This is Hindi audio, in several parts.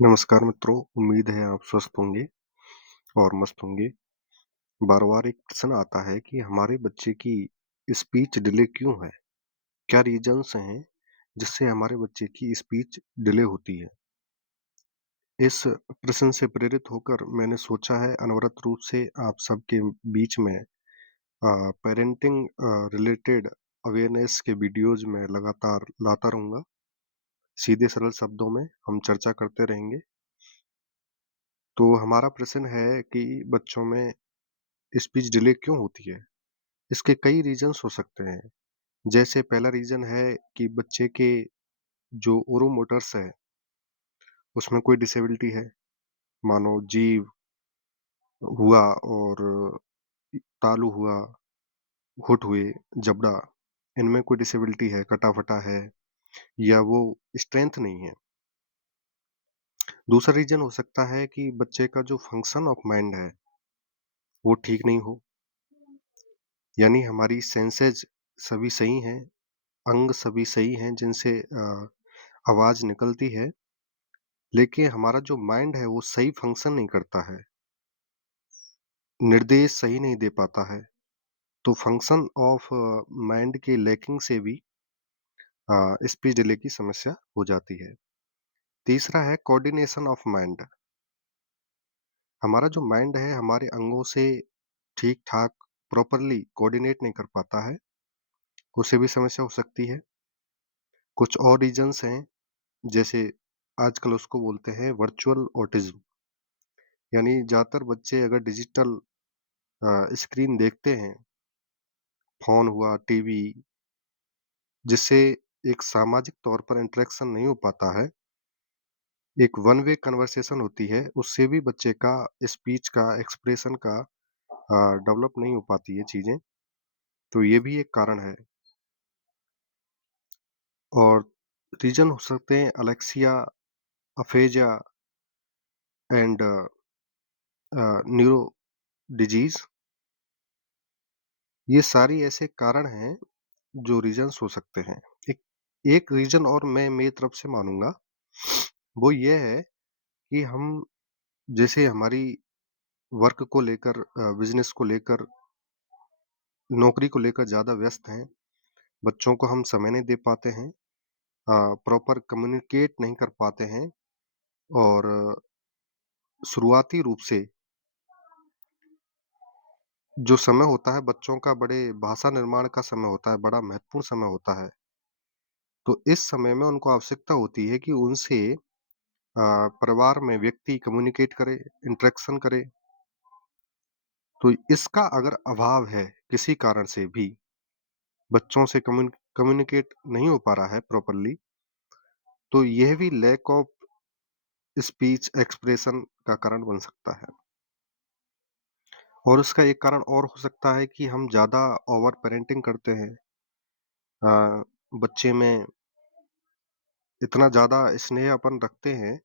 नमस्कार मित्रों, उम्मीद है आप स्वस्थ होंगे और मस्त होंगे। बार-बार एक प्रश्न आता है कि हमारे बच्चे की स्पीच डिले क्यों है? क्या रीज़न्स हैं जिससे हमारे बच्चे की स्पीच डिले होती है? इस प्रश्न से प्रेरित होकर मैंने सोचा है अनवरत रूप से आप सबके बीच में पेरेंटिंग रिलेटेड अवेयरनेस के वीडियोज़ मैं लगातार लाता रहूँगा। सीधे सरल शब्दों में हम चर्चा करते रहेंगे। तो हमारा प्रश्न है कि बच्चों में स्पीच डिले क्यों होती है? इसके कई रीज़न्स हो सकते हैं। जैसे पहला रीज़न है कि बच्चे के जो ओरोमोटर्स है, उसमें कोई डिसेबिलिटी है। मानो जीभ हुआ और तालू हुआ, होंठ हुए, जबड़ा, इनमें कोई डिसेबिलिटी है, कटा-फटा है या वो स्ट्रेंथ नहीं है। दूसरा रीज़न हो सकता है कि बच्चे का जो फंक्शन ऑफ माइंड है, वो ठीक नहीं हो। यानी हमारी सेंसेस सभी सही हैं, अंग सभी सही हैं जिनसे आवाज़ निकलती है, लेकिन हमारा जो माइंड है वो सही फंक्शन नहीं करता है, निर्देश सही नहीं दे पाता है। तो फंक्शन ऑफ माइंड के लैकिंग से भी स्पीच डिले की समस्या हो जाती है। तीसरा है कोऑर्डिनेशन ऑफ माइंड। हमारा जो माइंड है हमारे अंगों से ठीक-ठाक प्रॉपर्ली कोऑर्डिनेट नहीं कर पाता है, उससे भी समस्या हो सकती है। कुछ और रीज़न्स हैं जैसे आजकल उसको बोलते हैं वर्चुअल ऑटिज़्म। यानी ज़्यादातर बच्चे अगर डिजिटल स्क्रीन देखते हैं, फ़ोन हुआ, टीवी, जिससे एक सामाजिक तौर पर इंटरेक्शन नहीं हो पाता है, एक वन वे कन्वर्सेशन होती है, उससे भी बच्चे का स्पीच का, एक्सप्रेशन का डेवलप नहीं हो पाती है चीज़ें, तो ये भी एक कारण है। और रीज़न हो सकते हैं Alexia, aphasia and neuro disease. ये सारी ऐसे कारण हैं, जो रीज़न्स हो सकते हैं। एक एक रीज़न और मैं मेरी तरफ से मानूँगा, वो ये है कि हम जैसे हमारी वर्क को लेकर बिज़नेस को लेकर, नौकरी को लेकर ज़्यादा व्यस्त हैं, बच्चों को हम समय नहीं दे पाते हैं, प्रॉपर कम्युनिकेट नहीं कर पाते हैं और शुरुआती रूप से जो समय होता है बच्चों का बड़े भाषा निर्माण का समय होता है, बड़ा महत्वपूर्ण समय होता है। तो इस समय में उनको आवश्यकता होती है कि उनसे परिवार में व्यक्ति कम्युनिकेट करे, इंटरेक्शन करे। तो इसका अगर अभाव है किसी कारण से भी, बच्चों से कम्युनिकेट नहीं हो पा रहा है प्रॉपर्ली, तो यह भी लैक ऑफ स्पीच एक्सप्रेशन का कारण बन सकता है। और उसका एक कारण और हो सकता है कि हम ज़्यादा ओवर पेरेंटिंग करते हैं। बच्चे में इतना ज़्यादा स्नेह अपन रखते हैं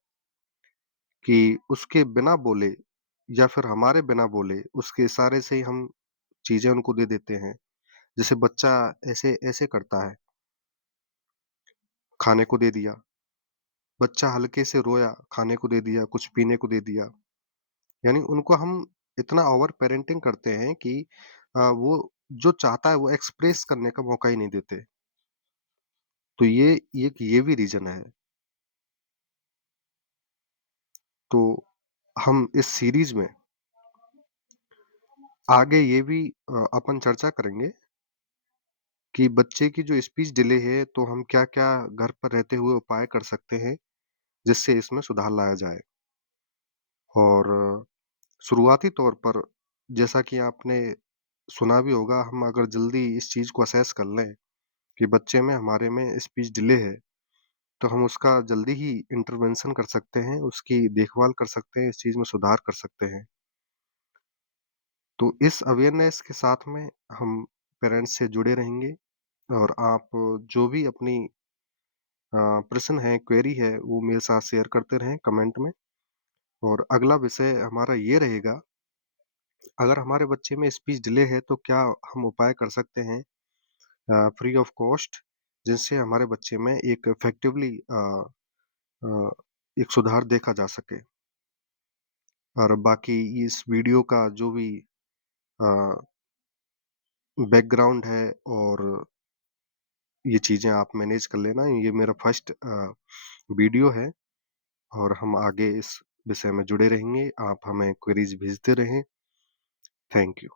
कि उसके बिना बोले या फिर हमारे बिना बोले उसके इशारे से ही हम चीज़ें उनको दे देते हैं। जैसे बच्चा ऐसे ऐसे करता है, खाने को दे दिया, बच्चा हल्के से रोया, खाने को दे दिया, कुछ पीने को दे दिया। यानी उनको हम इतना ओवर पेरेंटिंग करते हैं कि वो जो चाहता है वो एक्सप्रेस करने का मौका ही नहीं देते। तो ये भी रीज़न है। तो हम इस सीरीज़ में आगे ये भी अपन चर्चा करेंगे कि बच्चे की जो स्पीच डिले है, तो हम क्या-क्या घर पर रहते हुए उपाय कर सकते हैं, जिससे इसमें सुधार लाया जाए। और शुरुआती तौर पर जैसा कि आपने सुना भी होगा, हम अगर जल्दी इस चीज़ को असेस कर लें कि बच्चे में हमारे में स्पीच डिले है, तो हम उसका जल्दी ही इंटरवेंशन कर सकते हैं, उसकी देखभाल कर सकते हैं, इस चीज़ में सुधार कर सकते हैं। तो इस अवेयरनेस के साथ में हम पेरेंट्स से जुड़े रहेंगे और आप जो भी अपनी प्रश्न है, क्वेरी है, वो मेरे साथ शेयर करते रहें कमेंट में। और अगला विषय हमारा ये रहेगा, अगर हमारे बच्चे में स्पीच डिले है, तो क्या हम उपाय कर सकते हैं फ्री ऑफ कॉस्ट, जिनसे हमारे बच्चे में एक इफेक्टिवली एक सुधार देखा जा सके। और बाकी इस वीडियो का जो भी अ, बैकग्राउंड है और ये चीज़ें आप मैनेज कर लेना। ये मेरा फर्स्ट वीडियो है और हम आगे इस विषय में जुड़े रहेंगे। आप हमें क्वेरीज़ भेजते रहें। Thank you.